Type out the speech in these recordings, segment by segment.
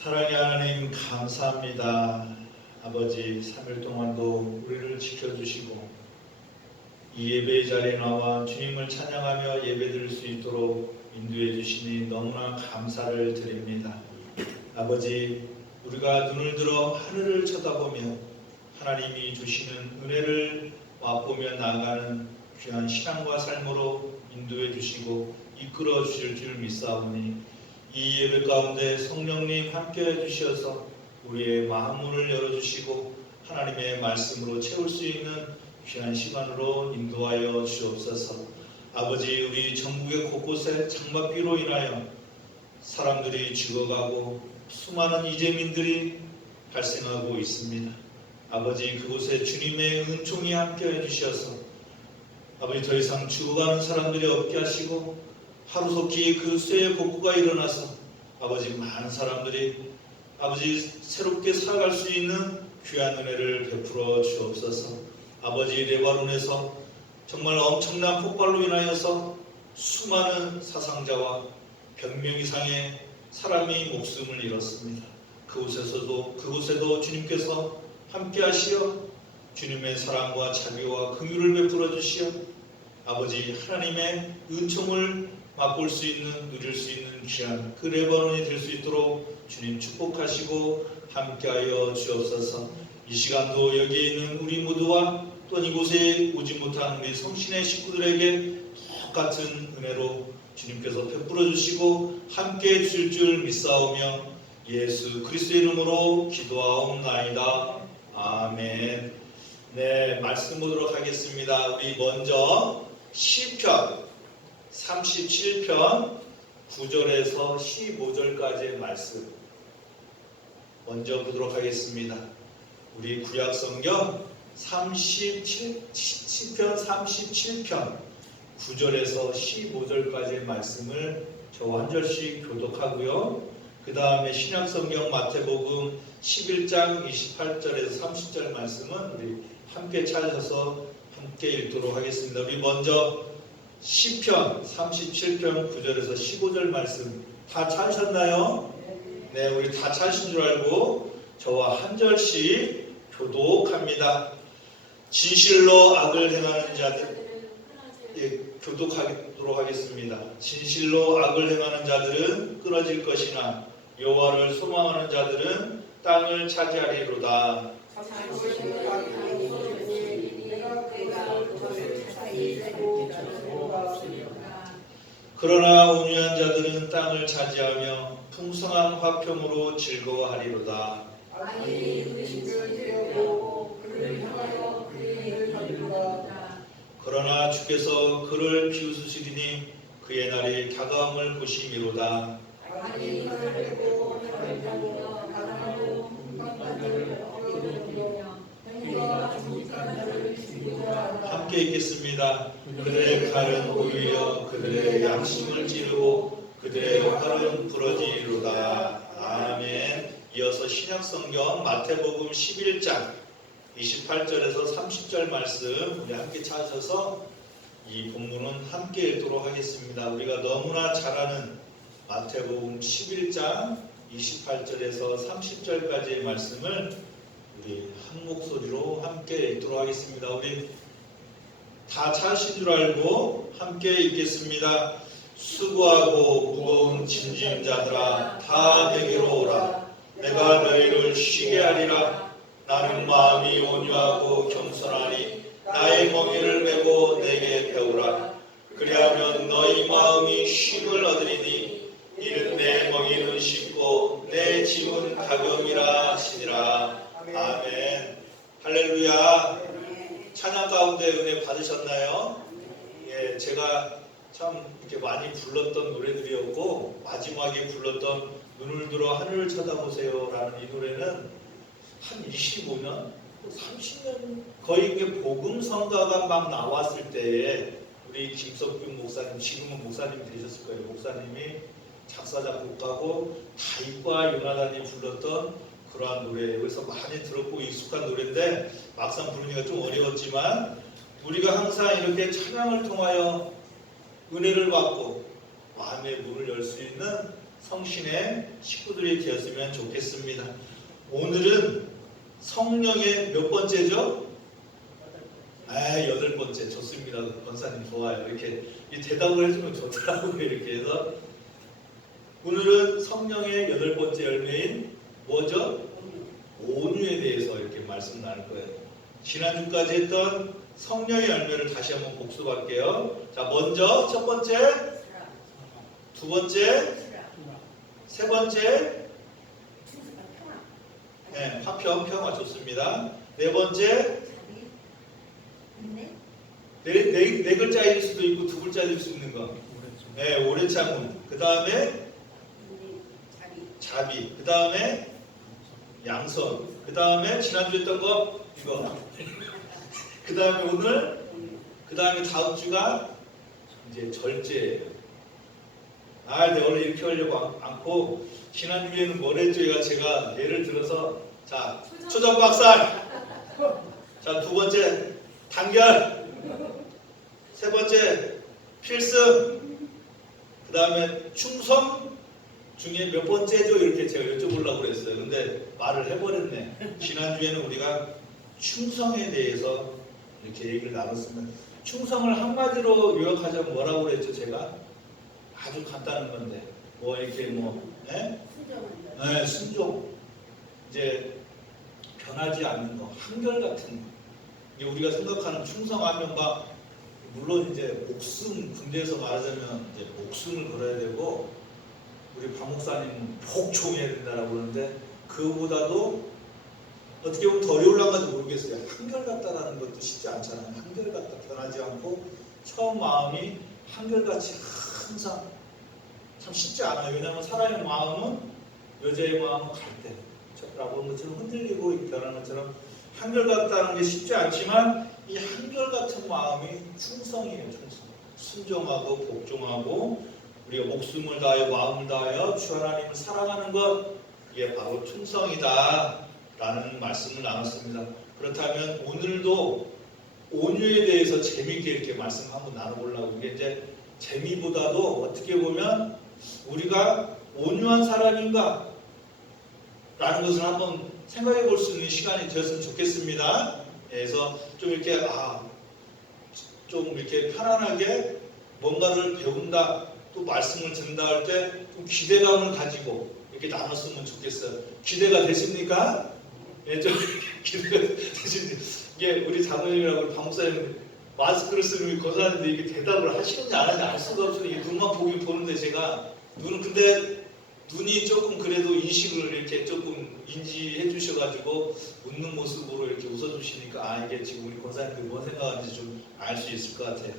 사랑의 하나님 감사합니다. 아버지 3일 동안도 우리를 지켜주시고 이 예배의 자리에 나와 주님을 찬양하며 예배드릴 수 있도록 인도해 주시니 너무나 감사를 드립니다. 아버지, 우리가 눈을 들어 하늘을 쳐다보며 하나님이 주시는 은혜를 맛보며 나아가는 귀한 신앙과 삶으로 인도해 주시고 이끌어 주실 줄 믿사오니 이 예배 가운데 성령님 함께해 주셔서 우리의 마음문을 열어주시고 하나님의 말씀으로 채울 수 있는 귀한 시간으로 인도하여 주옵소서. 아버지, 우리 전국의 곳곳에 장맛비로 인하여 사람들이 죽어가고 수많은 이재민들이 발생하고 있습니다. 아버지, 그곳에 주님의 은총이 함께해 주셔서 아버지 더 이상 죽어가는 사람들이 없게 하시고 하루속히 그 쇠의 복구가 일어나서 아버지 많은 사람들이 아버지 새롭게 살아갈 수 있는 귀한 은혜를 베풀어 주옵소서. 아버지, 레바논에서 정말 엄청난 폭발로 인하여서 수많은 사상자와 100명 이상의 사람이 목숨을 잃었습니다. 그곳에도 주님께서 함께 하시어 주님의 사랑과 자비와 긍휼을 베풀어 주시어 아버지 하나님의 은총을 맛볼 수 있는, 누릴 수 있는 귀한 그 레바논이 될 수 있도록 주님 축복하시고 함께하여 주옵소서. 이 시간도 여기에 있는 우리 모두와 또 이곳에 오지 못한 우리 성신의 식구들에게 똑같은 은혜로 주님께서 베풀어 주시고 함께해 주실 줄 믿사오며 예수 그리스도의 이름으로 기도하옵나이다. 아멘. 네, 말씀 보도록 하겠습니다. 우리 먼저 시편 37편 9절에서 15절까지의 말씀 먼저 보도록 하겠습니다. 우리 구약성경 시편 37편 9절에서 15절까지의 말씀을 저와 한 절씩 교독하고요. 그 다음에 신약성경 마태복음 11장 28절에서 30절 말씀은 우리 함께 찾아서 함께 읽도록 하겠습니다. 우리 먼저 시편 37편 9절에서 15절 말씀 다 찾으셨나요? 네, 우리 다 찾으신 줄 알고 저와 한 절씩 교독합니다. 진실로 악을 행하는 자들, 교독하도록 하겠습니다. 진실로 악을 행하는 자들은 끊어질 것이나 여호와를 소망하는 자들은 땅을 차지하리로다. 그러나 온유한 자들은 땅을 차지하며 풍성한 화평으로 즐거워하리로다. 그러나 주께서 그를 비웃으시리니 그의 날이 다가옴을 보심이로다. 함께 읽겠습니다. 그들의 칼은 오히려 그들의 양심을 찌르고 그들의 활은 부러지리로다. 아멘. 이어서 신약성경 마태복음 11장 28절에서 30절 말씀 우리 함께 찾으셔서 이 본문은 함께 읽도록 하겠습니다. 우리가 너무나 잘 아는 마태복음 11장 28절에서 30절까지의 말씀을 우리 한 목소리로 함께 읽도록 하겠습니다. 우리 다 찾으신 줄 알고 함께 읽겠습니다. 수고하고 무거운 짐진 자들아 다 내게로 오라. 내가 너희를 쉬게 하리라. 나는 마음이 온유하고 겸손하니 나의 멍에를 메고 내게 배우라. 그리하면 너희 마음이 쉼을 얻으리니 이는 내 멍에는 쉽고 내 짐은 가벼움이라 하시니라. 아멘. 할렐루야. 찬양 가운데 은혜 받으셨나요? 예, 제가 참 이렇게 많이 불렀던 노래들이었고 마지막에 불렀던 눈을 들어 하늘을 쳐다보세요 라는 이 노래는 한 25년, 30년 거의 복음성가가 막 나왔을 때에 우리 김석균 목사님, 지금은 목사님 되셨을 거예요. 목사님이 작사 작곡하고 다윗과 요나단이 불렀던 그러한 노래, 그래서 많이 들었고 익숙한 노래인데 막상 부르기가 좀 어려웠지만 우리가 항상 이렇게 찬양을 통하여 은혜를 받고 마음의 문을 열 수 있는 성신의 식구들이 되었으면 좋겠습니다. 오늘은 성령의 몇 번째죠? 여덟 번째. 좋습니다. 권사님 좋아요. 이렇게 이 대답을 해주면 좋더라고요. 이렇게 해서 오늘은 성령의 여덟 번째 열매인 뭐죠? 온유에 대해서 이렇게 말씀 나눌 거예요. 지난주까지 했던 성령의 열매를 다시 한번 복습할게요. 자, 먼저 첫 번째, 두 번째, 세 번째, 네, 화평, 평화 좋습니다. 네 번째, 네 글자일 수도 있고 두 글자일 수 있는 거. 네, 오래 참음. 그 다음에 자비. 그 다음에 양선. 그 다음에 지난주 했던 거 이거. 그 다음에 오늘. 그 다음에 다음 주가 이제 절제예요. 내가 원래 이렇게 하려고 않고 지난주에는 뭘 했죠? 제가 예를 들어서 자 초정박살. 자, 두 번째 단결. 세 번째 필승. 그 다음에 충성 중에 몇 번째죠? 이렇게 제가 여쭤보려고 그랬어요. 근데 말을 해버렸네. 지난주에는 우리가 충성에 대해서 이렇게 얘기를 나눴습니다. 충성을 한마디로 요약하자면 뭐라고 그랬죠? 제가 아주 간단한 건데 뭐 이렇게 순종. 이제 변하지 않는 거, 한결같은 거. 이게 우리가 생각하는 충성하면 물론 이제 목숨, 군대에서 말하자면 이제 목숨을 걸어야 되고 우리 박 목사님은 복종해야 된다라고 그러는데 그거보다도 어떻게 보면 더 어려울란가도 모르겠어요. 한결같다라는 것도 쉽지 않잖아요. 한결같다, 변하지 않고 처음 마음이 한결같이 항상 참 쉽지 않아요. 왜냐하면 사람의 마음은 여자의 마음은 갈대라고 하는 것처럼 흔들리고 변하는 것처럼 한결같다는 게 쉽지 않지만 이 한결같은 마음이 충성이에요. 충성. 순종하고 복종하고 우리가 목숨을 다하여 마음을 다하여 주 하나님을 사랑하는 것, 이게 바로 충성이다 라는 말씀을 나눴습니다. 그렇다면 오늘도 온유에 대해서 재미있게 이렇게 말씀 한번 나눠보려고. 이게 이제 재미보다도 어떻게 보면 우리가 온유한 사람인가 라는 것을 한번 생각해 볼 수 있는 시간이 되었으면 좋겠습니다. 그래서 좀 이렇게 좀 이렇게 편안하게 뭔가를 배운다, 또 말씀을 듣는다 할 때 좀 기대감을 가지고 이렇게 나눴으면 좋겠어요. 기대가 되십니까? 예, 좀 기대가 되십니까? 이게 우리 장로님이라고 박 목사님 마스크를 쓰는 거사하는데 이게 대답을 하시는지 안 하는지 알 수가 없어요. 이게 눈만 보는데 제가 근데 눈이 조금 그래도 인식을 이렇게 조금 인지해 주셔가지고 웃는 모습으로 이렇게 웃어주시니까 이게 지금 우리 권사님들이 뭔 생각하는지 좀 알 수 있을 것 같아요.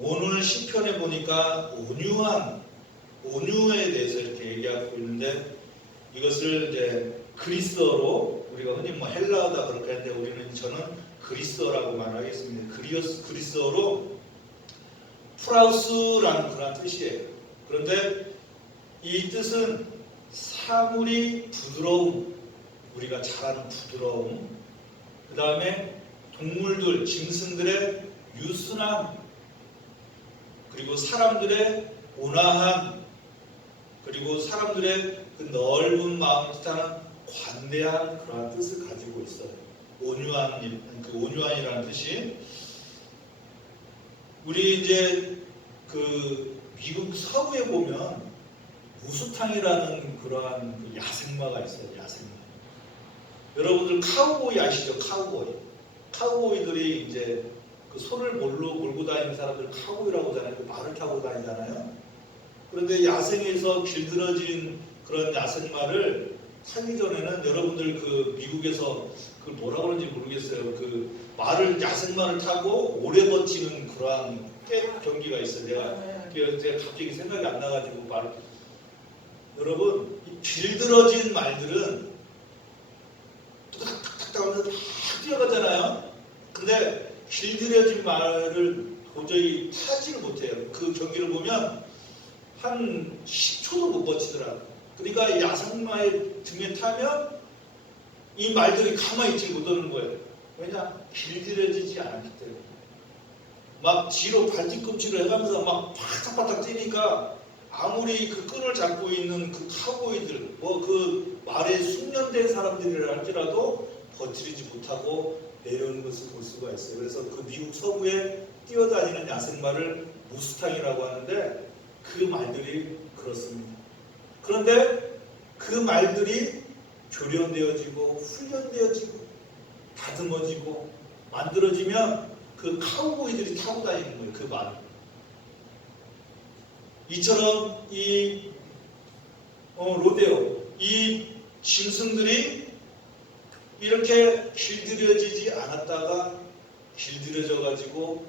오늘 시편에 보니까 온유에 대해서 이렇게 얘기하고 있는데 이것을 이제 그리스어로 우리가 흔히 헬라어다 그렇게 하는데 저는 그리스어라고 말하겠습니다. 그리스어로 프라우스라는 그런 뜻이에요. 그런데 이 뜻은 사물이 부드러움, 우리가 잘 아는 부드러움, 그 다음에 동물들, 짐승들의 유순함, 그리고 사람들의 온화함, 그리고 사람들의 그 넓은 마음을 뜻하는 관대한 그러한 뜻을 가지고 있어요. 온유한이라는 뜻이. 우리 이제 그 미국 서부에 보면 무스탕이라는 그러한 야생마가 있어요. 야생마. 여러분들 카우보이 아시죠? 카우보이들이 이제 그 소를 몰고 다니는 사람들 카우보이라고 하잖아요. 그 말을 타고 다니잖아요. 그런데 야생에서 길들여진 그런 야생마를 타기 전에는 여러분들 그 미국에서 그 뭐라 그러는지 모르겠어요. 그 야생마를 타고 오래 버티는 그러한 경기가 있어요. 제가 갑자기 생각이 안 나가지고 여러분, 이 길들어진 말들은 탁탁탁탁 하면서 막 뛰어가잖아요. 근데 길들여진 말을 도저히 타지를 못해요. 그 경기를 보면 한 10초도 못 버티더라고요. 그러니까 이 야생마의 등에 타면 이 말들이 가만히 있지 못하는 거예요. 왜냐? 길들여지지 않았기 때문에. 막 뒤로 발뒤꿈치를 해가면서 막 바닥바닥 뛰니까 아무리 그 끈을 잡고 있는 그 카우보이들, 뭐 그 말에 숙련된 사람들이라 할지라도 버티지 못하고 내려오는 것을 볼 수가 있어요. 그래서 그 미국 서부에 뛰어다니는 야생마를 무스탕이라고 하는데 그 말들이 그렇습니다. 그런데 그 말들이 교련되어지고 훈련되어지고 다듬어지고 만들어지면 그 카우보이들이 타고 다니는 거예요. 그 말. 이처럼 이 로데오, 이 짐승들이 이렇게 길들여지지 않았다가 길들여져 가지고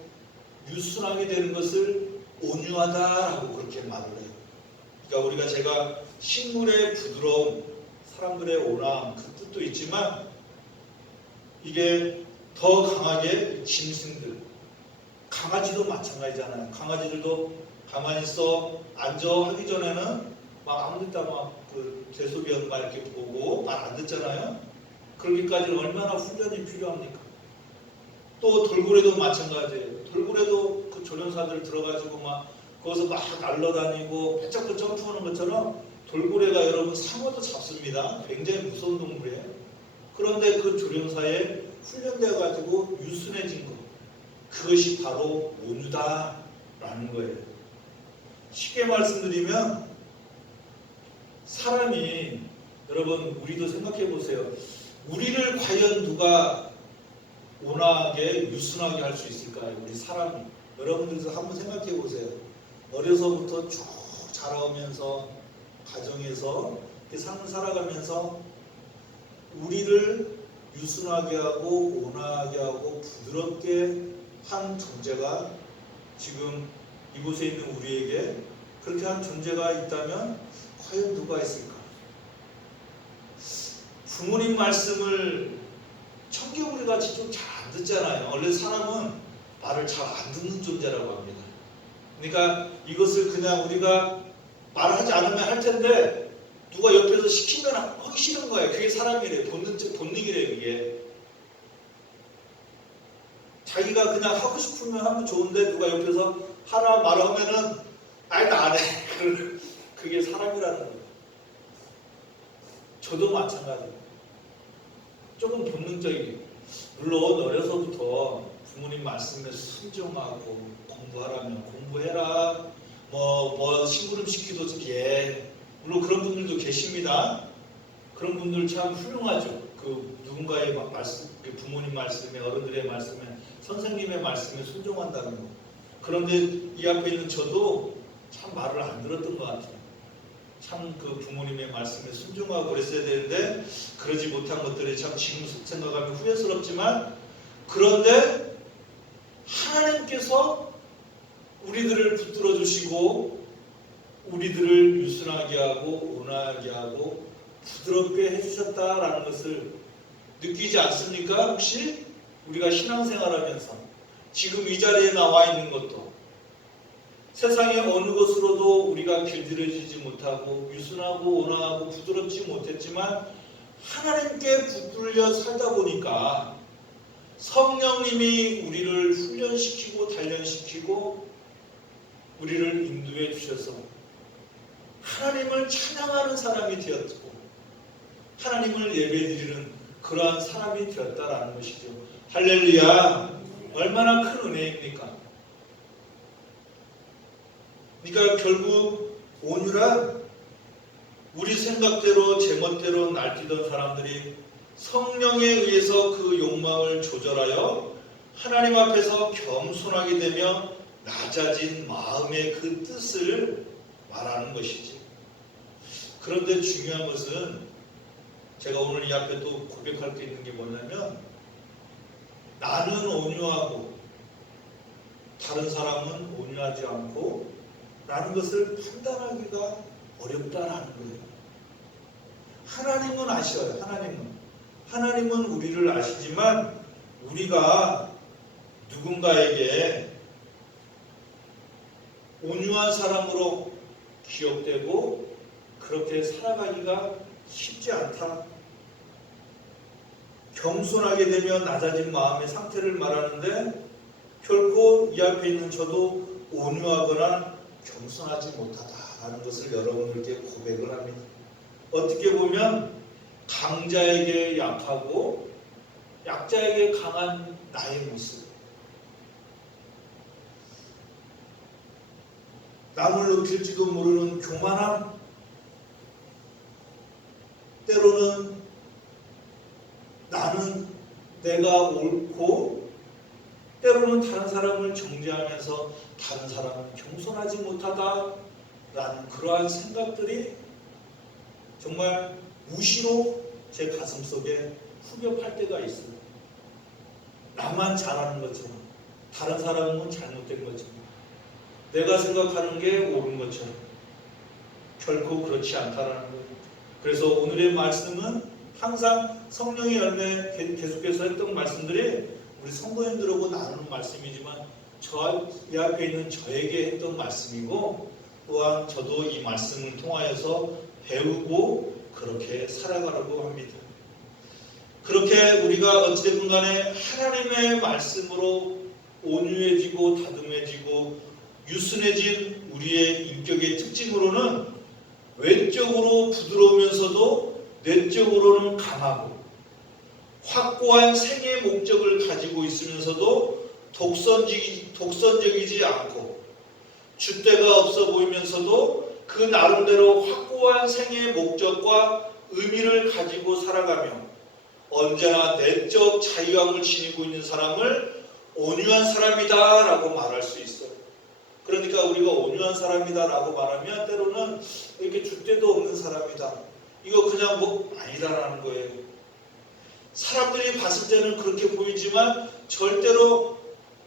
유순하게 되는 것을 온유하다라고 그렇게 말을 해요. 그러니까 제가 식물의 부드러움, 사람들의 온화함 그 뜻도 있지만 이게 더 강하게 짐승들, 강아지도 마찬가지잖아요. 강아지들도 가만히 있어 앉아 하기 전에는 막 아무 데다 막그 대소변 막 이렇게 보고 말 안 듣잖아요. 그러기까지는 얼마나 훈련이 필요합니까? 또 돌고래도 마찬가지예요. 돌고래도 그 조련사들 들어가지고 막 거기서 막 날아다니고 빼짝도 점프하는 것처럼 돌고래가 여러분 상어도 잡습니다. 굉장히 무서운 동물이에요. 그런데 그 조련사에 훈련되어 가지고 유순해진 것, 그것이 바로 온유다라는 거예요. 쉽게 말씀드리면 사람이, 여러분 우리도 생각해 보세요. 우리를 과연 누가 온화하게 유순하게 할 수 있을까요? 우리 사람이. 여러분들도 한번 생각해 보세요. 어려서부터 쭉 자라오면서 가정에서 삶을 살아가면서 우리를 유순하게 하고 온화하게 하고 부드럽게 한 존재가 지금 이곳에 있는 우리에게 그렇게 한 존재가 있다면 과연 누가 있을까? 부모님 말씀을 청개구리 같이 좀 잘 안 듣잖아요. 원래 사람은 말을 잘 안 듣는 존재라고 합니다. 그러니까 이것을 그냥 우리가 말하지 않으면 할 텐데 누가 옆에서 시키면 하기 싫은 거예요. 그게 사람이래. 본능이래 그게. 자기가 그냥 하고 싶으면 하면 좋은데 누가 옆에서 하라 말하면은 아니 나 안 해. 그게 사람이라는 거예요. 저도 마찬가지예요. 조금 본능적이에요. 물론 어려서부터 부모님 말씀에 순종하고 공부하라면 공부해라. 뭐 심부름 시키도 예. 물론 그런 분들도 계십니다. 그런 분들 참 훌륭하죠. 그 누군가의 말씀, 부모님 말씀에, 어른들의 말씀에, 선생님의 말씀에 순종한다는 거. 그런데 이 앞에 있는 저도 참 말을 안 들었던 것 같아요. 참 그 부모님의 말씀에 순종하고 그랬어야 되는데 그러지 못한 것들이 참 지금 생각하면 후회스럽지만, 그런데 하나님께서 우리들을 붙들어 주시고 우리들을 유순하게 하고 온화하게 하고 부드럽게 해주셨다라는 것을 느끼지 않습니까? 혹시 우리가 신앙생활하면서 지금 이 자리에 나와 있는 것도 세상의 어느 것으로도 우리가 길들여지지 못하고 유순하고 온화하고 부드럽지 못했지만 하나님께 붙들려 살다 보니까 성령님이 우리를 훈련시키고 단련시키고 우리를 인도해 주셔서 하나님을 찬양하는 사람이 되었고 하나님을 예배드리는 그러한 사람이 되었다라는 것이죠. 할렐루야! 얼마나 큰 은혜입니까? 그러니까 결국 온유란 우리 생각대로 제멋대로 날뛰던 사람들이 성령에 의해서 그 욕망을 조절하여 하나님 앞에서 겸손하게 되며 낮아진 마음의 그 뜻을 말하는 것이지. 그런데 중요한 것은 제가 오늘 이 앞에 또 고백할 게 있는 게 뭐냐면, 나는 온유하고 다른 사람은 온유하지 않고 라는 것을 판단하기가 어렵다라는 거예요. 하나님은 아셔요. 하나님은 우리를 아시지만 우리가 누군가에게 온유한 사람으로 기억되고 그렇게 살아가기가 쉽지 않다. 겸손하게 되면 낮아진 마음의 상태를 말하는데 결코 이 앞에 있는 저도 온유하거나 겸손하지 못하다라는 것을 여러분들께 고백을 합니다. 어떻게 보면 강자에게 약하고 약자에게 강한 나의 모습, 남을 높일지도 모르는 교만함, 때로는 나는 내가 옳고 때로는 다른 사람을 정죄하면서 다른 사람은 겸손하지 못하다라는 그러한 생각들이 정말 무시로 제 가슴속에 후벼팔 때가 있어요. 나만 잘하는 것처럼 다른 사람은 잘못된 것처럼 내가 생각하는 게 옳은 것처럼 결코 그렇지 않다라는 거예요. 그래서 오늘의 말씀은 항상 성령의 열매 계속해서 했던 말씀들이 우리 성도님들하고 나누는 말씀이지만 이 앞에 있는 저에게 했던 말씀이고 또한 저도 이 말씀을 통하여서 배우고 그렇게 살아가려고 합니다. 그렇게 우리가 어찌됐든 간에 하나님의 말씀으로 온유해지고 다듬해지고 유순해진 우리의 인격의 특징으로는 외적으로 부드러우면서도 내적으로는 강하고 확고한 생의 목적을 가지고 있으면서도 독선적이지 않고 줏대가 없어 보이면서도 그 나름대로 확고한 생의 목적과 의미를 가지고 살아가며 언제나 내적 자유함을 지니고 있는 사람을 온유한 사람이다 라고 말할 수 있어요. 그러니까 우리가 온유한 사람이다 라고 말하면 때로는 이렇게 줏대도 없는 사람이다, 이거 그냥 뭐 아니다라는 거예요. 사람들이 봤을 때는 그렇게 보이지만 절대로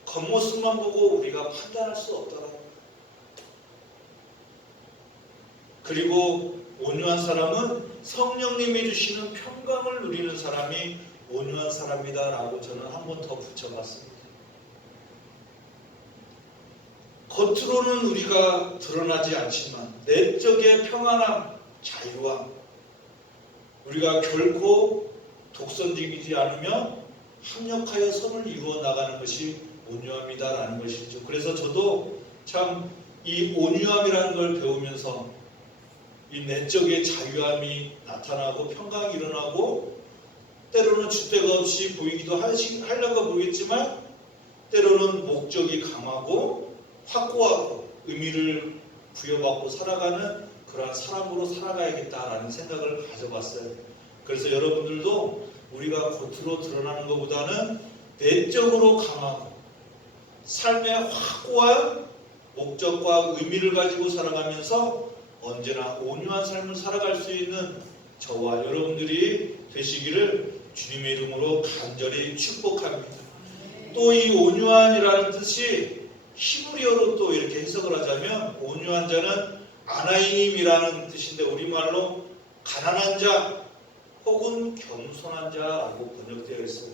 겉모습만 보고 우리가 판단할 수 없더라. 그리고 온유한 사람은 성령님이 주시는 평강을 누리는 사람이 온유한 사람이다 라고 저는 한 번 더 붙여봤습니다. 겉으로는 우리가 드러나지 않지만 내적의 평안함, 자유함, 우리가 결코 독선적이지 않으며 합력하여 선을 이루어 나가는 것이 온유함이다라는 것이죠. 그래서 저도 참 이 온유함이라는 걸 배우면서 이 내적의 자유함이 나타나고 평강이 일어나고 때로는 줏대가 없이 보이기도 하려고 모르겠지만 때로는 목적이 강하고 확고하고 의미를 부여받고 살아가는 그러한 사람으로 살아가야겠다라는 생각을 가져봤어요. 그래서 여러분들도 우리가 겉으로 드러나는 것보다는 내적으로 강하고 삶의 확고한 목적과 의미를 가지고 살아가면서 언제나 온유한 삶을 살아갈 수 있는 저와 여러분들이 되시기를 주님의 이름으로 간절히 축복합니다. 또 이 온유한이라는 뜻이 히브리어로 또 이렇게 해석을 하자면 온유한 자는 아나임이라는 뜻인데 우리말로 가난한 자 혹은 겸손한 자라고 번역되어 있어요.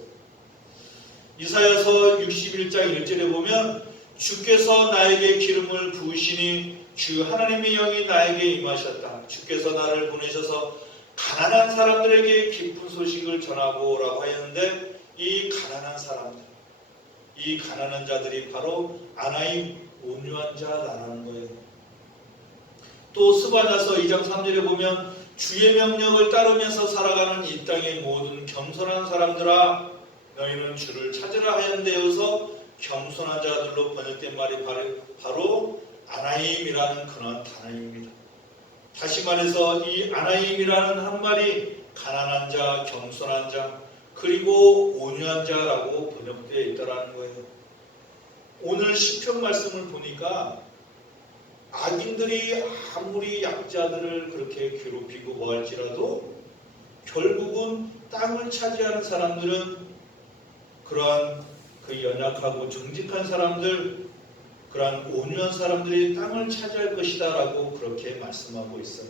이사야서 61장 1절에 보면 주께서 나에게 기름을 부으시니 주 하나님의 영이 나에게 임하셨다. 주께서 나를 보내셔서 가난한 사람들에게 기쁜 소식을 전하고 라고 하였는데 이 가난한 사람들, 이 가난한 자들이 바로 아나임, 온유한 자라는 거예요. 또 스바냐서 2장 3절에 보면 주의 명령을 따르면서 살아가는 이 땅의 모든 겸손한 사람들아 너희는 주를 찾으라 하였는데여서 겸손한 자들로 번역된 말이 바로 아나임이라는 그런 단어입니다. 다시 말해서 이 아나임이라는 한 말이 가난한 자, 겸손한 자, 그리고 온유한 자라고 번역되어 있다는 거예요. 오늘 시편 말씀을 보니까 악인들이 아무리 약자들을 그렇게 괴롭히고 뭐할지라도 결국은 땅을 차지하는 사람들은 그러한 그 연약하고 정직한 사람들, 그러한 온유한 사람들이 땅을 차지할 것이다 라고 그렇게 말씀하고 있어요.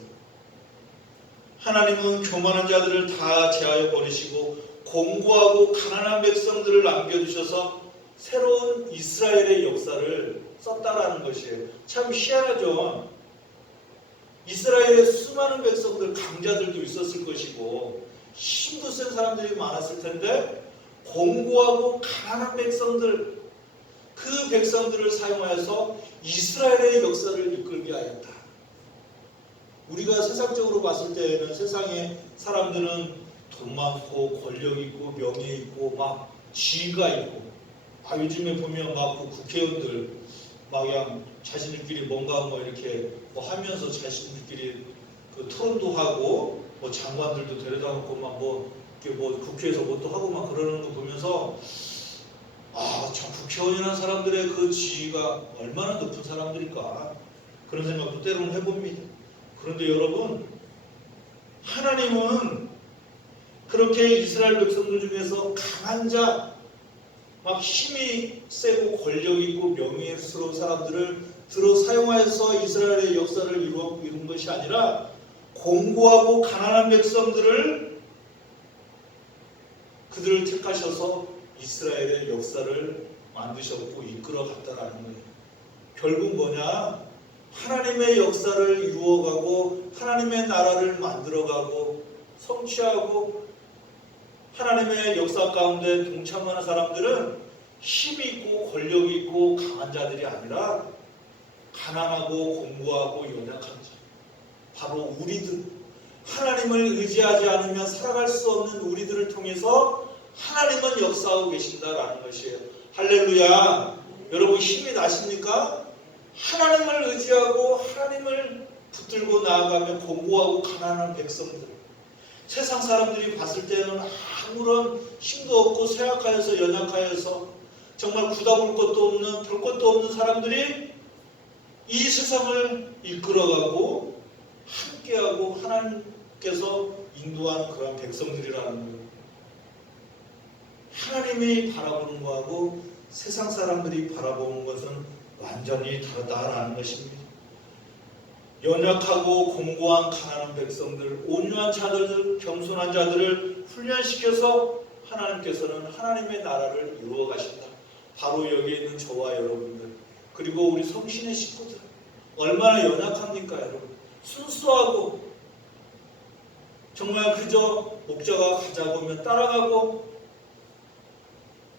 하나님은 교만한 자들을 다 제하여 버리시고 공고하고 가난한 백성들을 남겨주셔서 새로운 이스라엘의 역사를 썼다라는 것이에요. 참 희한하죠. 이스라엘의 수많은 백성들, 강자들도 있었을 것이고 힘도 센 사람들이 많았을 텐데 공고하고 가난한 백성들, 그 백성들을 사용하여서 이스라엘의 역사를 이끌게 하였다. 우리가 세상적으로 봤을 때는 세상의 사람들은 돈 많고 권력 있고 명예 있고 막 지위가 있고, 요즘에 보면 막 그 국회의원들 막 그냥 자신들끼리 뭔가 뭐 이렇게 뭐 하면서 자신들끼리 그 토론도 하고 뭐 장관들도 데려다 놓고 막 뭐 국회에서 뭐 또 하고 막 그러는 거 보면서 참 국회의원이라는 사람들의 그 지위가 얼마나 높은 사람들일까 그런 생각도 때로는 해봅니다. 그런데 여러분, 하나님은 그렇게 이스라엘 백성들 중에서 강한 자, 막 힘이 세고 권력 있고 명예스러운 사람들을 들어 사용하여서 이스라엘의 역사를 이룬 것이 아니라 공고하고 가난한 백성들을 그들을 택하셔서 이스라엘의 역사를 만드셨고 이끌어 갔다라는 거예요. 결국 뭐냐? 하나님의 역사를 이루어가고 하나님의 나라를 만들어가고 성취하고 하나님의 역사 가운데 동참하는 사람들은 힘이 있고 권력이 있고 강한 자들이 아니라 가난하고 공고하고 연약한 자, 바로 우리들, 하나님을 의지하지 않으면 살아갈 수 없는 우리들을 통해서 하나님은 역사하고 계신다라는 것이에요. 할렐루야. 여러분 힘이 나십니까? 하나님을 의지하고 하나님을 붙들고 나아가면 공고하고 가난한 백성들, 세상 사람들이 봤을 때는 아무런 힘도 없고 쇠약하여서 연약하여서 정말 굳어볼 것도 없는 볼 것도 없는 사람들이 이 세상을 이끌어가고 함께하고 하나님께서 인도하는 그런 백성들이라는 거예요. 하나님이 바라보는 것하고 세상 사람들이 바라보는 것은 완전히 다르다라는 것입니다. 연약하고 공고한 가난한 백성들, 온유한 자들, 겸손한 자들을 훈련시켜서 하나님께서는 하나님의 나라를 이루어 가신다. 바로 여기에 있는 저와 여러분들, 그리고 우리 성신의 식구들, 얼마나 연약합니까 여러분? 순수하고 정말 그저 목자가 가자보면 따라가고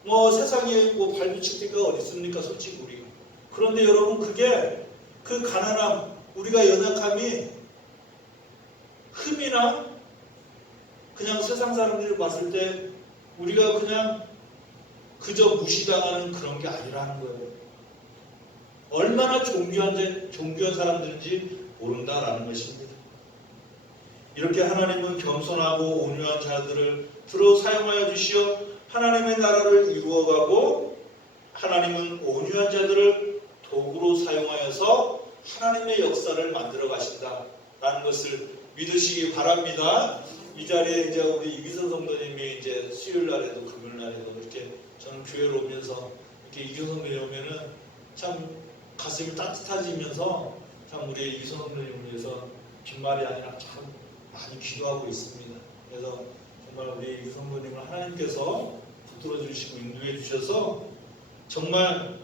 뭐 세상에 뭐 발붙이기가 어디 있습니까 솔직히 우리가. 그런데 여러분 그게 그 가난함, 우리가 연약함이 흠이나 그냥 세상 사람들이 봤을 때 우리가 그냥 그저 무시당하는 그런 게 아니라는 거예요. 얼마나 존귀한 사람들인지 모른다라는 것입니다. 이렇게 하나님은 겸손하고 온유한 자들을 들어 사용하여 주시어 하나님의 나라를 이루어가고, 하나님은 온유한 자들을 도구로 사용하여서 하나님의 역사를 만들어 가신다라는 것을 믿으시기 바랍니다. 이 자리에 이제 우리 이기선 성도님이 이제 수요일 날에도 금요일 날에도 이렇게 저는 교회로 오면서 이렇게 이기선 성도님 오면은 참 가슴이 따뜻해지면서 참 우리 이기선 성도님을 위해서 빈말이 아니라 참 많이 기도하고 있습니다. 그래서 정말 우리 이기선 성도님을 하나님께서 붙들어 주시고 인도해 주셔서 정말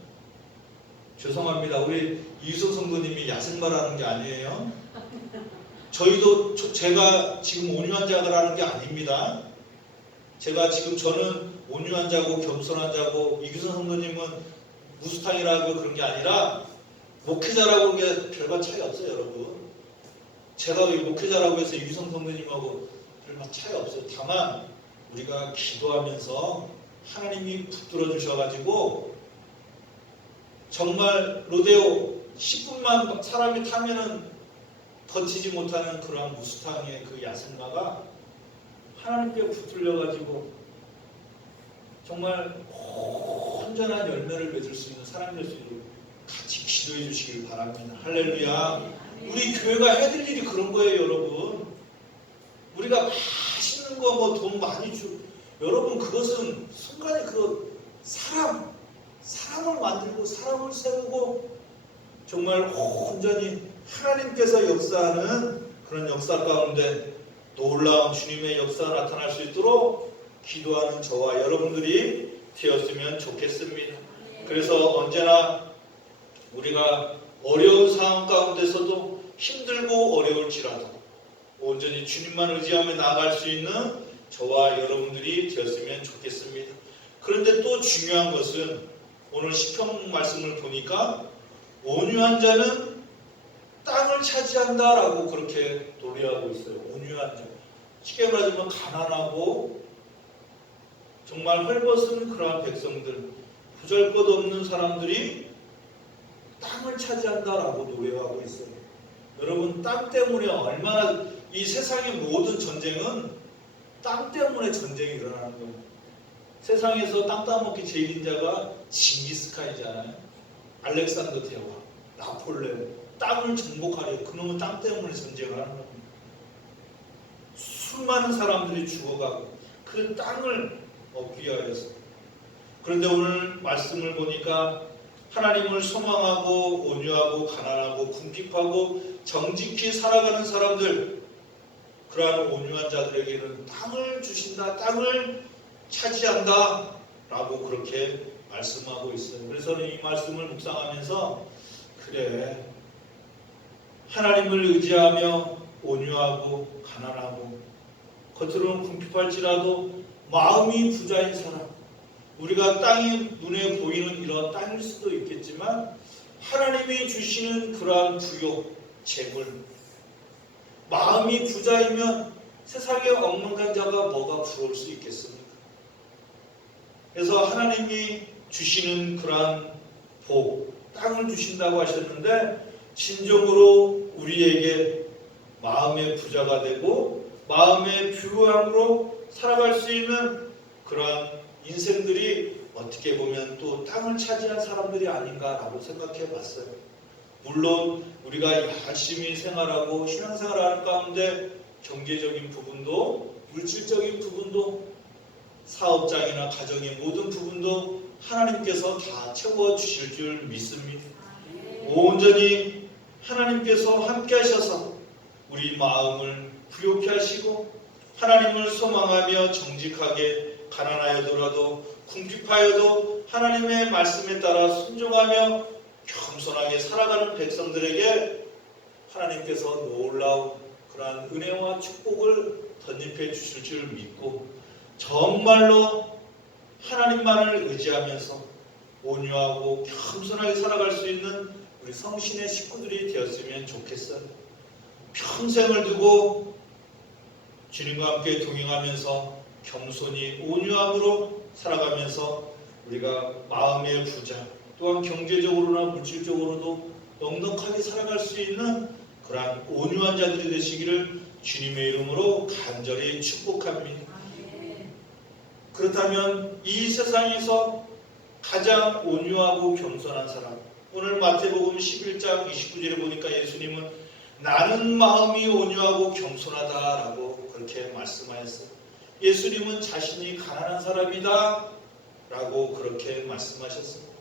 죄송합니다. 우리 이기선 성도님이 야생마라는 게 아니에요. 저희도 제가 지금 온유한 자라는 게 아닙니다. 제가 지금 저는 온유한 자고 겸손한 자고 이기선 성도님은 무스탕이라고 그런 게 아니라 목회자라고 하는 게 별반 차이 없어요, 여러분. 제가 왜 목회자라고 해서 이기선 성도님하고 별반 차이 없어요. 다만 우리가 기도하면서 하나님이 붙들어 주셔가지고 정말 로데오 10분만 사람이 타면은 버티지 못하는 그러한 무스탕의 그 야생마가 하나님께 붙들려가지고 정말 온전한 열매를 맺을 수 있는 사람이 될 수 있도록 같이 기도해 주시길 바랍니다. 할렐루야. 우리 교회가 해드릴 일이 그런 거예요, 여러분. 우리가 맛있는 거 뭐 돈 많이 주, 여러분 그것은 순간에 그 사람을 만들고 사람을 세우고 정말 온전히 하나님께서 역사하는 그런 역사 가운데 놀라운 주님의 역사가 나타날 수 있도록 기도하는 저와 여러분들이 되었으면 좋겠습니다. 그래서 언제나 우리가 어려운 상황 가운데서도 힘들고 어려울지라도 온전히 주님만 의지하며 나아갈 수 있는 저와 여러분들이 되었으면 좋겠습니다. 그런데 또 중요한 것은 오늘 시편 말씀을 보니까 온유한 자는 땅을 차지한다라고 그렇게 노래하고 있어요. 온유한 자. 쉽게 말하자면 가난하고 정말 헐벗은 그러한 백성들, 보잘것없는 사람들이 땅을 차지한다라고 노래하고 있어요. 여러분, 땅 때문에 얼마나 이 세상의 모든 전쟁은 땅 때문에 전쟁이 일어나는 거예요. 세상에서 땅 따먹기 제일인 자가 징기스칸이잖아요. 알렉산더 대왕, 나폴레옹, 땅을 정복하려 그놈은 땅 때문에 전쟁을 하는 겁니다. 수많은 사람들이 죽어가고 그 땅을 얻기 위하여서. 그런데 오늘 말씀을 보니까 하나님을 소망하고 온유하고 가난하고 궁핍하고 정직히 살아가는 사람들, 그러한 온유한 자들에게는 땅을 주신다, 땅을 차지한다 라고 그렇게 말씀하고 있어요. 그래서 저는 이 말씀을 묵상하면서 그래, 하나님을 의지하며 온유하고 가난하고 겉으로는 궁핍할지라도 마음이 부자인 사람, 우리가 땅이 눈에 보이는 이런 땅일 수도 있겠지만 하나님이 주시는 그러한 부요, 재물, 마음이 부자이면 세상에 억만한 자가 뭐가 부러울 수 있겠습니까? 그래서 하나님이 주시는 그러한 복, 땅을 주신다고 하셨는데 진정으로 우리에게 마음의 부자가 되고 마음의 부유함으로 살아갈 수 있는 그러한 인생들이 어떻게 보면 또 땅을 차지한 사람들이 아닌가라고 생각해 봤어요. 물론 우리가 열심히 생활하고 신앙생활하는 가운데 경제적인 부분도 물질적인 부분도 사업장이나 가정의 모든 부분도 하나님께서 다 채워주실 줄 믿습니다. 온전히 하나님께서 함께 하셔서 우리 마음을 부요케 하시고 하나님을 소망하며 정직하게 가난하여더라도 궁핍하여도 하나님의 말씀에 따라 순종하며 겸손하게 살아가는 백성들에게 하나님께서 놀라운 그러한 은혜와 축복을 덧입혀 주실 줄 믿고 정말로 하나님만을 의지하면서 온유하고 겸손하게 살아갈 수 있는 우리 성신의 식구들이 되었으면 좋겠어요. 평생을 두고 주님과 함께 동행하면서 겸손히 온유함으로 살아가면서 우리가 마음의 부자 또한 경제적으로나 물질적으로도 넉넉하게 살아갈 수 있는 그러한 온유한 자들이 되시기를 주님의 이름으로 간절히 축복합니다. 그렇다면 이 세상에서 가장 온유하고 겸손한 사람, 오늘 마태복음 11장 29절에 보니까 예수님은 나는 마음이 온유하고 겸손하다라고 그렇게 말씀하셨어요. 예수님은 자신이 가난한 사람이다 라고 그렇게 말씀하셨습니다.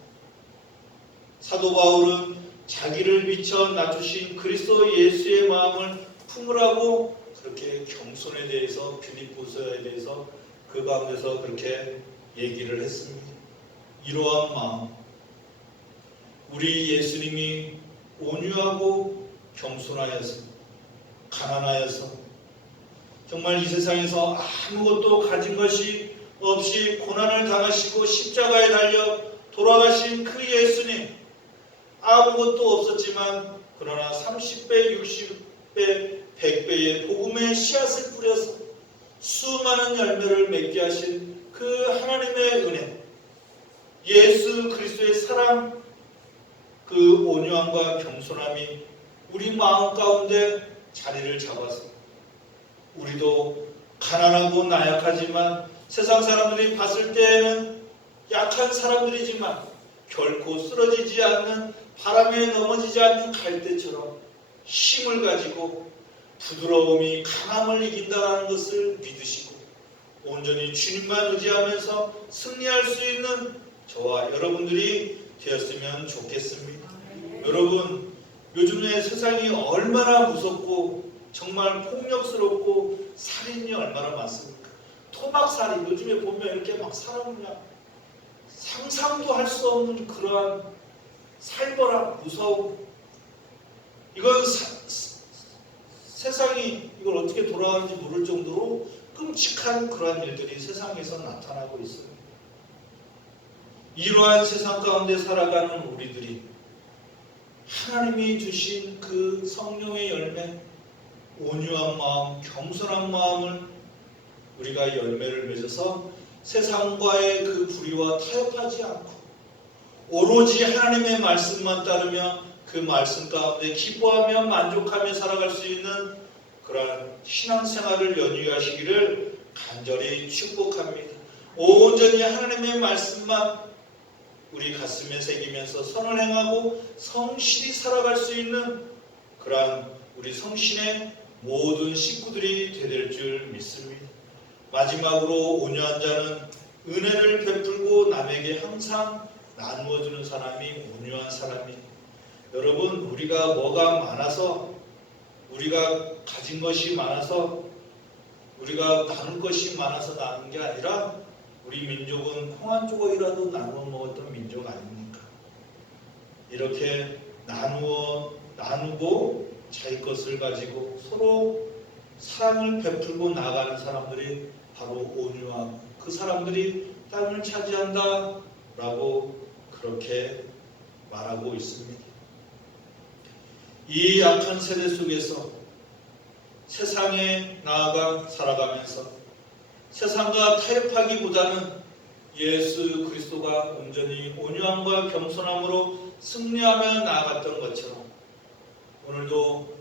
사도 바울은 자기를 비춰 낮추신 그리스도 예수의 마음을 품으라고 그렇게 겸손에 대해서 빌립보서에 대해서 그 가운데서 그렇게 얘기를 했습니다. 이러한 마음, 우리 예수님이 온유하고 겸손하여서 가난하여서 정말 이 세상에서 아무것도 가진 것이 없이 고난을 당하시고 십자가에 달려 돌아가신 그 예수님, 아무것도 없었지만 그러나 30배, 60배, 100배의 복음의 씨앗을 뿌려서 수많은 열매를 맺게 하신 그 하나님의 은혜, 예수 그리스도의 사랑, 그 온유함과 겸손함이 우리 마음 가운데 자리를 잡아서 우리도 가난하고 나약하지만 세상 사람들이 봤을 때에는 약한 사람들이지만 결코 쓰러지지 않는, 바람에 넘어지지 않는 갈대처럼 힘을 가지고 부드러움이 강함을 이긴다는 것을 믿으시고 온전히 주님만 의지하면서 승리할 수 있는 저와 여러분들이 되었으면 좋겠습니다. 여러분, 요즘에 세상이 얼마나 무섭고 정말 폭력스럽고 살인이 얼마나 많습니까? 토막살인, 요즘에 보면 이렇게 막 사람을 상상도 할 수 없는 그러한 살벌한 무서움, 이건 세상이 이걸 어떻게 돌아가는지 모를 정도로 끔찍한 그러한 일들이 세상에서 나타나고 있어요. 이러한 세상 가운데 살아가는 우리들이 하나님이 주신 그 성령의 열매, 온유한 마음, 겸손한 마음을 우리가 열매를 맺어서 세상과의 그 불의와 타협하지 않고 오로지 하나님의 말씀만 따르며 그 말씀 가운데 기뻐하며 만족하며 살아갈 수 있는 그러한 신앙생활을 연유하시기를 간절히 축복합니다. 온전히 하나님의 말씀만 우리 가슴에 새기면서 선을 행하고 성실히 살아갈 수 있는 그러한 우리 성신의 모든 식구들이 되될 줄 믿습니다. 마지막으로 온유한 자는 은혜를 베풀고 남에게 항상 나누어주는 사람이 온유한 사람이에요. 여러분, 우리가 뭐가 많아서, 우리가 가진 것이 많아서, 우리가 나눌 것이 많아서 나눈 게 아니라 우리 민족은 콩 한 조각이라도 나누어 먹었던 민족 아닙니까? 이렇게 나누고 자기 것을 가지고 서로 사랑을 베풀고 나아가는 사람들이 바로 온유하고 그 사람들이 땅을 차지한다 라고 그렇게 말하고 있습니다. 이 약한 세대 속에서 세상에 나아가 살아가면서 세상과 타협하기보다는 예수 그리스도가 온전히 온유함과 겸손함으로 승리하며 나아갔던 것처럼 오늘도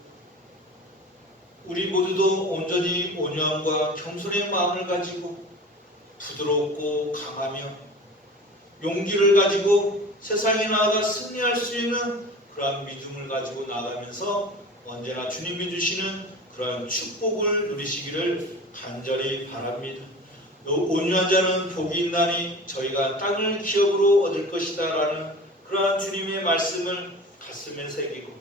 우리 모두도 온전히 온유함과 겸손의 마음을 가지고 부드럽고 강하며 용기를 가지고 세상에 나아가 승리할 수 있는 그러한 믿음을 가지고 나아가면서 언제나 주님이 주시는 그러한 축복을 누리시기를 간절히 바랍니다. 온유한 자는 복이 있나니 저희가 땅을 기업으로 얻을 것이다 라는 그러한 주님의 말씀을 가슴에 새기고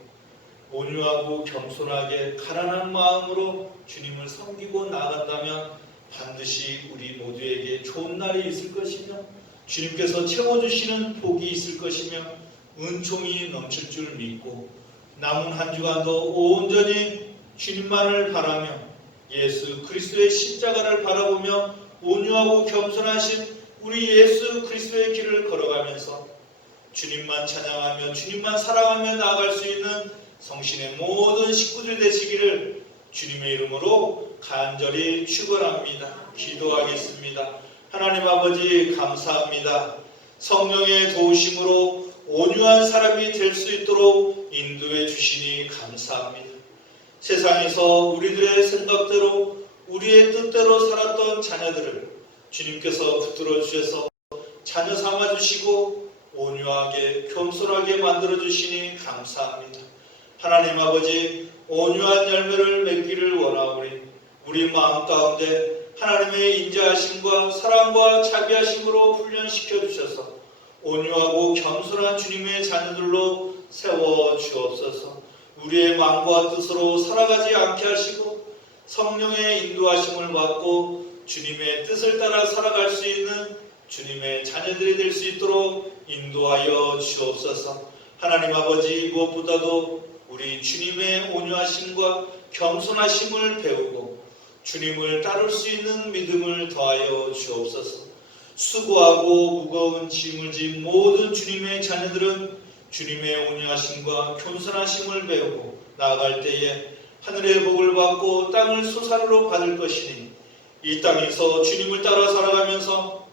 온유하고 겸손하게 가난한 마음으로 주님을 섬기고 나아간다면 반드시 우리 모두에게 좋은 날이 있을 것이며 주님께서 채워주시는 복이 있을 것이며 은총이 넘칠 줄 믿고 남은 한 주간도 온전히 주님만을 바라며 예수 그리스도의 십자가를 바라보며 온유하고 겸손하신 우리 예수 그리스도의 길을 걸어가면서 주님만 찬양하며 주님만 사랑하며 나아갈 수 있는 성신의 모든 식구들 되시기를 주님의 이름으로 간절히 축원합니다. 기도하겠습니다. 하나님 아버지 감사합니다. 성령의 도우심으로 온유한 사람이 될 수 있도록 인도해 주시니 감사합니다. 세상에서 우리들의 생각대로 우리의 뜻대로 살았던 자녀들을 주님께서 붙들어 주셔서 자녀 삼아 주시고 온유하게 겸손하게 만들어 주시니 감사합니다. 하나님 아버지 온유한 열매를 맺기를 원하오니 우리 마음 가운데 하나님의 인자하심과 사랑과 자비하심으로 훈련시켜 주셔서 온유하고 겸손한 주님의 자녀들로 세워 주옵소서. 우리의 마음과 뜻으로 살아가지 않게 하시고 성령의 인도하심을 받고 주님의 뜻을 따라 살아갈 수 있는 주님의 자녀들이 될 수 있도록 인도하여 주옵소서. 하나님 아버지 무엇보다도 우리 주님의 온유하심과 겸손하심을 배우고 주님을 따를 수 있는 믿음을 더하여 주옵소서. 수고하고 무거운 짐을 진 모든 주님의 자녀들은 주님의 온유하심과 겸손하심을 배우고 나아갈 때에 하늘의 복을 받고 땅을 소산으로 받을 것이니 이 땅에서 주님을 따라 살아가면서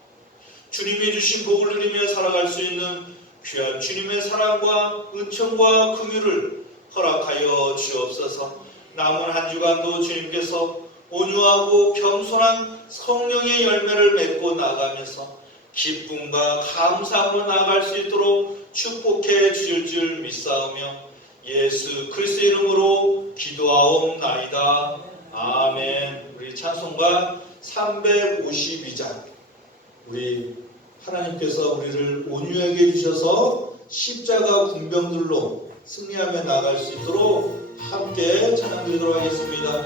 주님이 주신 복을 누리며 살아갈 수 있는 귀한 주님의 사랑과 은총과 긍휼을 허락하여 주옵소서. 남은 한 주간도 주님께서 온유하고 겸손한 성령의 열매를 맺고 나아가면서 기쁨과 감사함으로 나아갈 수 있도록 축복해 주실 줄 믿사오며 예수 그리스도 이름으로 기도하옵나이다. 아멘. 우리 찬송가 352장 우리 하나님께서 우리를 온유하게 해주셔서 십자가 군병들로 승리하며 나아갈 수 있도록 함께 찬양 드리도록 하겠습니다.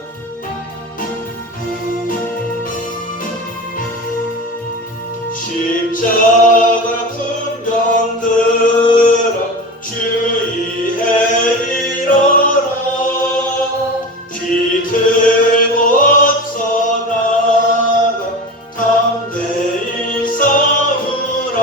십자가 군병들아 주의해 일어나 기 들고 앞서 나가 담대히 싸우라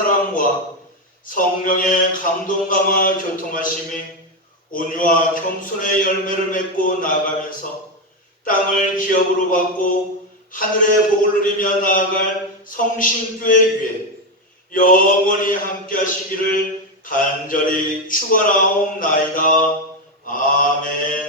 사랑과 성령의 감동감화 교통하심이 온유와 겸손의 열매를 맺고 나아가면서 땅을 기업으로 받고 하늘의 복을 누리며 나아갈 성신교회 위에 영원히 함께 하시기를 간절히 축원하옵나이다. 아멘.